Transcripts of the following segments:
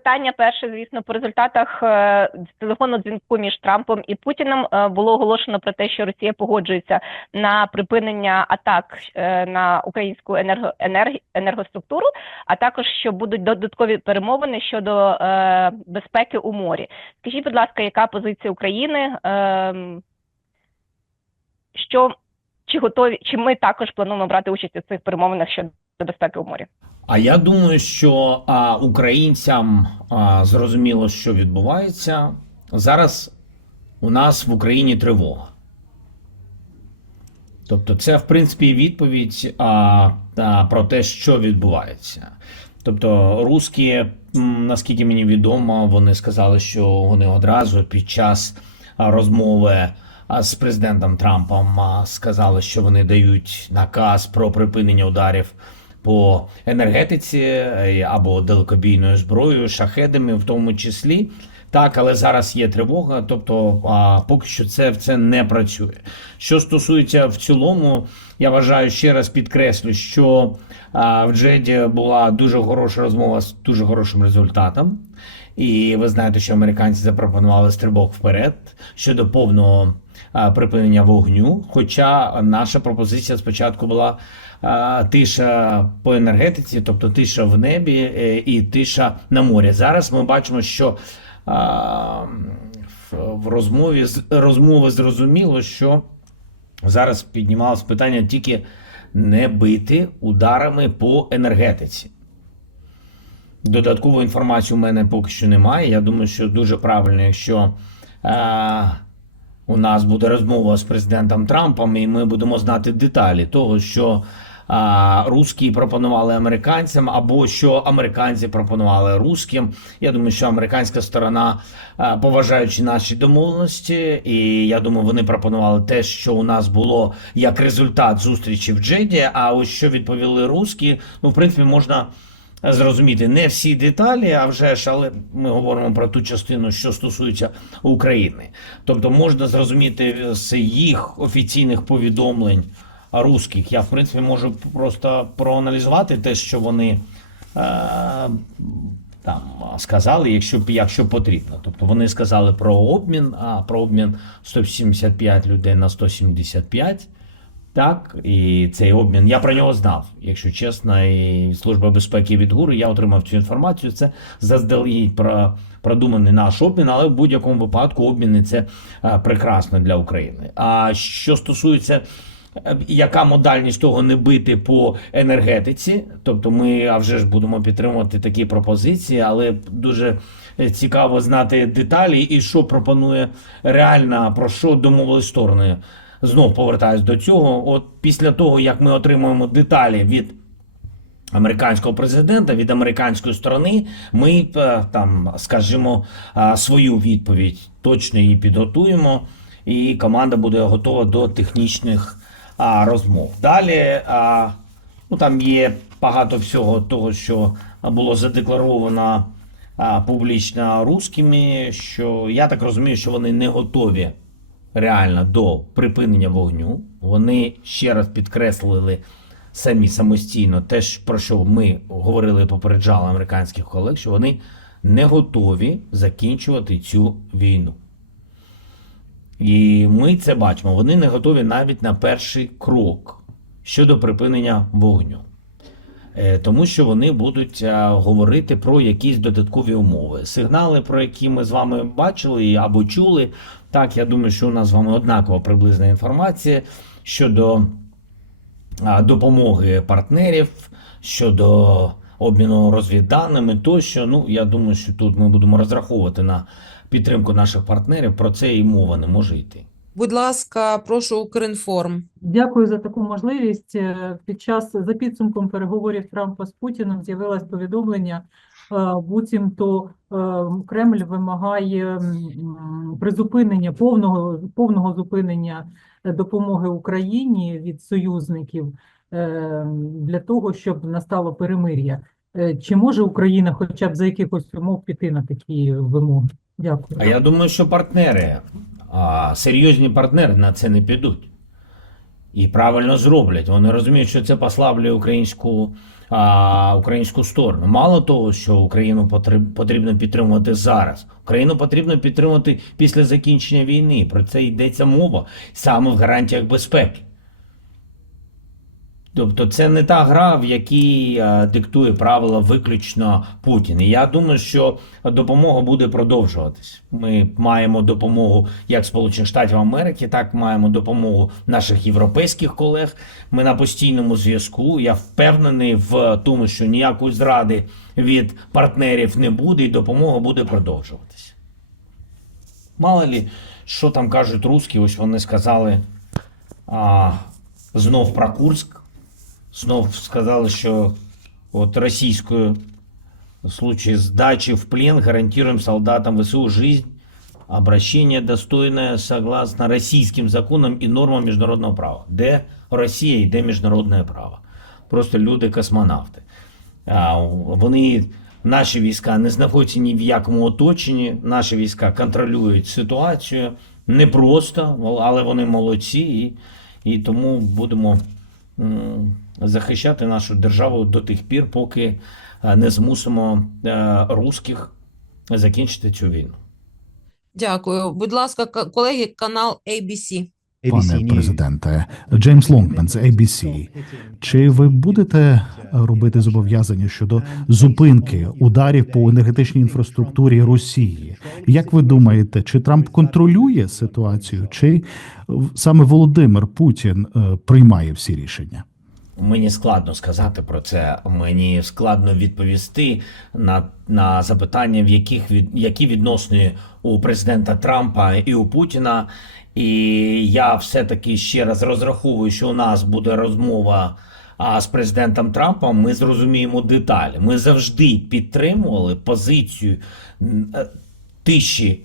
питання перше, звісно, по результатах е, телефонного дзвінку між Трампом і Путіним е, було оголошено про те, що Росія погоджується на припинення атак е, на українську енерго, енерг- енергоструктуру, а також що будуть додаткові перемовини щодо е, безпеки у морі. Скажіть, будь ласка, яка позиція України? Е, що чи готові, чи ми також плануємо брати участь у цих перемовинах щодо безпеки у морі? А я думаю, що а, українцям а, зрозуміло, що відбувається. Зараз у нас в Україні тривога. Тобто, це, в принципі, відповідь а, та, про те, що відбувається. Тобто, русські, наскільки мені відомо, вони сказали, що вони одразу під час розмови з президентом Трампом сказали, що вони дають наказ про припинення ударів по енергетиці е, або далекобійною зброєю, шахедами, в тому числі. Так, але зараз є тривога, тобто а, поки що це, це не працює. Що стосується в цілому, я вважаю ще раз підкреслю, що а, в Джеді була дуже хороша розмова з дуже хорошим результатом. І ви знаєте, що американці запропонували стрибок вперед щодо повного припинення вогню. Хоча наша пропозиція спочатку була тиша по енергетиці, тобто тиша в небі е, і тиша на морі. Зараз ми бачимо, що в- розмові розмови зрозуміло, що зараз піднімалось питання тільки не бити ударами по енергетиці. Додаткової інформації у мене поки що немає. Я думаю, що дуже правильно, якщо е, у нас буде розмова з президентом Трампом, і ми будемо знати деталі того, що е, русські пропонували американцям, або що американці пропонували русським. Я думаю, що американська сторона, е, поважаючи наші домовленості, і я думаю, вони пропонували те, що у нас було як результат зустрічі в Джеді. А ось що відповіли русські, ну в принципі можна зрозуміти не всі деталі, а вже ж, але ми говоримо про ту частину, що стосується України. Тобто можна зрозуміти з їх офіційних повідомлень русських. Я в принципі можу просто проаналізувати те, що вони е, там сказали, якщо якщо потрібно. Тобто вони сказали про обмін, а про обмін 175 людей на 175. Так, і цей обмін я про нього знав, якщо чесно, і Служба безпеки від ГУРу, я отримав цю інформацію. Це заздалегідь про продуманий наш обмін, але в будь-якому випадку обміни це е, прекрасно для України. А що стосується е, яка модальність того не бити по енергетиці, тобто ми а вже ж будемо підтримувати такі пропозиції, але дуже цікаво знати деталі і що пропонує реально про що домовились сторони. Знов повертаюсь до цього. От після того, як ми отримуємо деталі від американського президента, від американської сторони, ми е, там скажімо е, свою відповідь точно її підготуємо, і команда буде готова до технічних а, розмов. Далі ну, там є багато всього того, що було задекларовано публічно русскими, що я так розумію, що вони не готові реально до припинення вогню. Вони ще раз підкреслили самі самостійно те, про що ми говорили попереджали американських колег, що вони не готові закінчувати цю війну. І ми це бачимо. Вони не готові навіть на перший крок щодо припинення вогню. Е, Тому що вони будуть е, говорити про якісь додаткові умови. Сигнали, про які ми з вами бачили або чули. Так, я думаю, що у нас з вами однакова приблизна інформація щодо допомоги партнерів, щодо обміну розвідданими тощо. Ну, я думаю, що тут ми будемо розраховувати на підтримку наших партнерів. Про це і мова не може йти. Будь ласка, прошу Укрінформ. Дякую за таку можливість. Е, Під час за підсумком переговорів Трампа з Путіним з'явилось повідомлення, е, буцімто е, Кремль вимагає призупинення повного повного зупинення допомоги Україні від союзників для того, щоб настало перемир'я. Чи може Україна хоча б за якихось умов піти на такі вимоги? Дякую. А я думаю, що партнери, а, серйозні партнери на це не підуть. І правильно зроблять. Вони розуміють, що це послаблює українську а, українську сторону. Мало того, що Україну потріб- потрібно підтримувати зараз. Україну потрібно підтримувати після закінчення війни. Про це йдеться мова саме в гарантіях безпеки. Тобто це не та гра, в якій е, диктує правила виключно Путін. І я думаю, що допомога буде продовжуватись. Ми маємо допомогу як Сполучених Штатів Америки, так маємо допомогу наших європейських колег. Ми на постійному зв'язку. Я впевнений в тому, що ніякої зради від партнерів не буде, і допомога буде продовжуватись. Мало лі, що там кажуть русські, ось вони сказали а, знов про Курськ. Знов сказали, що от російською в случае сдачи в плен гарантируем солдатам ВСУ жизнь, обращение достойное согласно российским законам і нормам міжнародного права. Де Росія і де міжнародне право? Просто люди-космонавти. Вони, наші війська не знаходяться ні в якому оточенні. Наші війська контролюють ситуацію непросто, але вони молодці, і, і тому будемо захищати нашу державу до тих пір, поки е, не змусимо е, русських закінчити цю війну. Дякую. Будь ласка, колеги, канал ABC. Пане президенте, Джеймс Лонгмен з ABC. Чи ви будете робити зобов'язання щодо зупинки ударів по енергетичній інфраструктурі Росії? Як ви думаєте, чи Трамп контролює ситуацію, чи саме Володимир Путін е, приймає всі рішення? Мені складно сказати про це. Мені складно відповісти на, на запитання, в яких від які відносини у президента Трампа і у Путіна. І я все-таки ще раз розраховую, що у нас буде розмова а, з президентом Трампом. Ми зрозуміємо деталі. Ми завжди підтримували позицію е, тиші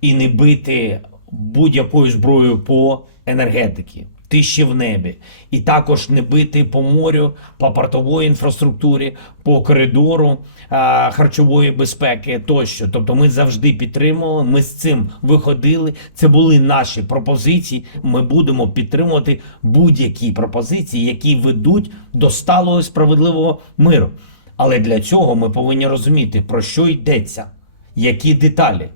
і не бити будь-якою зброєю по енергетиці, тиші в небі, і також не бити по морю, по портової інфраструктурі, по коридору а, харчової безпеки тощо. Тобто ми завжди підтримували, ми з цим виходили. Це були наші пропозиції. Ми будемо підтримувати будь-які пропозиції, які ведуть до сталого справедливого миру. Але для цього ми повинні розуміти, про що йдеться, які деталі.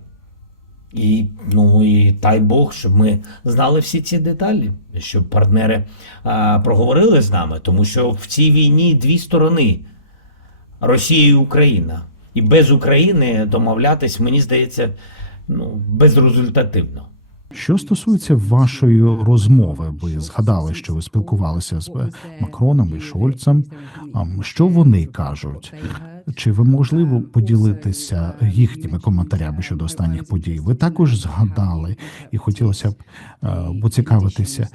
І ну і дай Бог, щоб ми знали всі ці деталі, щоб партнери а, проговорили з нами, тому що в цій війні дві сторони Росія і Україна. І без України домовлятись, мені здається, ну безрезультативно. Що стосується вашої розмови, ви згадали, що ви спілкувалися з Макроном і Шольцем. А що вони кажуть? Чи ви можливо поділитися їхніми коментарями щодо останніх подій? Ви також згадали і хотілося б е, поцікавитися.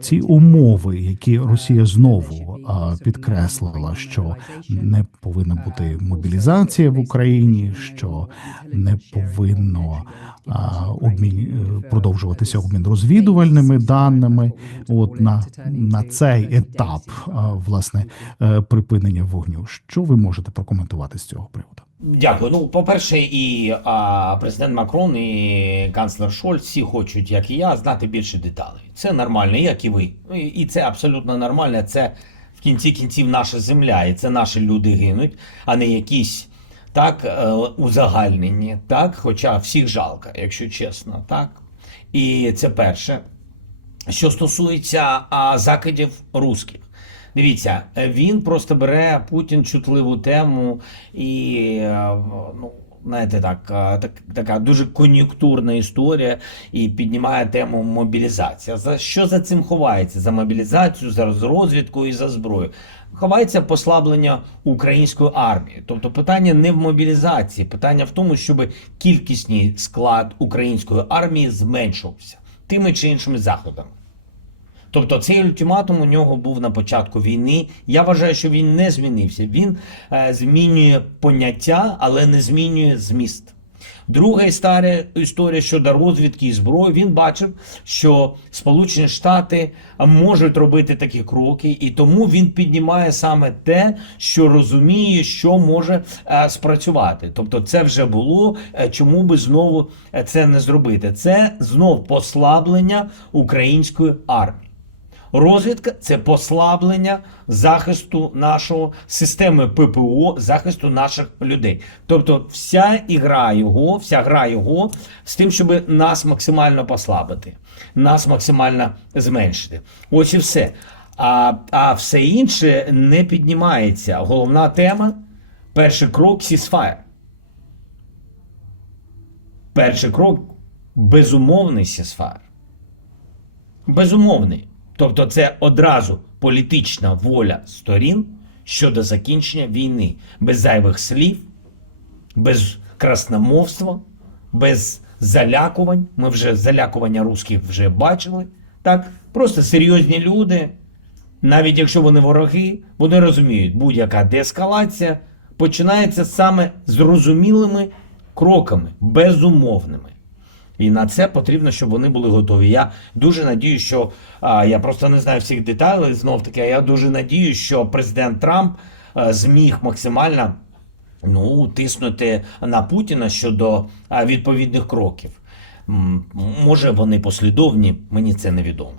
Ці умови, які Росія знову е, підкреслила, що не повинна бути мобілізація в Україні, що не повинно обмін е, продовжуватися обмін розвідувальними даними. От на, на цей етап власне припинення вогню. Що ви можете прокоментувати з цього приводу? Дякую. Ну, по-перше, і а, президент Макрон, і канцлер Шольц всі хочуть, як і я, знати більше деталей. Це нормально, як і ви. І- І це абсолютно нормально. Це в кінці кінців наша земля, і це наші люди гинуть, а не якісь так е, узагальнені, так, хоча всіх жалко, якщо чесно, так. І це перше. Що стосується а, закидів русських. Дивіться, він просто бере Путін чутливу тему і е, ну. Знаєте, так, е, так, така дуже кон'юнктурна історія і піднімає тему мобілізації. За що за цим ховається? За мобілізацію, за розвідку і за зброю. Ховається послаблення української армії. Тобто питання не в мобілізації, питання в тому, щоб кількісний склад української армії зменшувався тими чи іншими заходами. Тобто цей ультиматум у нього був на початку війни. Я вважаю, що він не змінився. Він е, змінює поняття, але не змінює зміст. Друга історія, історія щодо розвідки і зброї. Він бачив, що Сполучені Штати можуть робити такі кроки, і тому він піднімає саме те, що розуміє, що може е, спрацювати. Тобто, це вже було. е, Чому би знову е, це не зробити? Це знов послаблення української армії. Розвідка це послаблення захисту нашого системи ППО, захисту наших людей. Тобто, вся ігра його, вся гра його з тим, щоб нас максимально послабити, нас максимально зменшити. Ось і все. А, а все інше не піднімається. Головна тема перший крок сісфаєр. Перший крок безумовний сісфаєр. Безумовний. Тобто, це одразу політична воля сторін щодо закінчення війни, без зайвих слів, без красномовства, без залякувань. Ми вже залякування русських вже бачили. Так, просто серйозні люди, навіть якщо вони вороги, вони розуміють, будь-яка деескалація починається саме зрозумілими кроками, безумовними. І на це потрібно, щоб вони були готові. Я дуже надію, що а, я просто не знаю всіх деталей знов таки. Я дуже надію, що президент Трамп а, зміг максимально ну, тиснути на Путіна щодо а, відповідних кроків. М, Може, вони послідовні, мені це невідомо.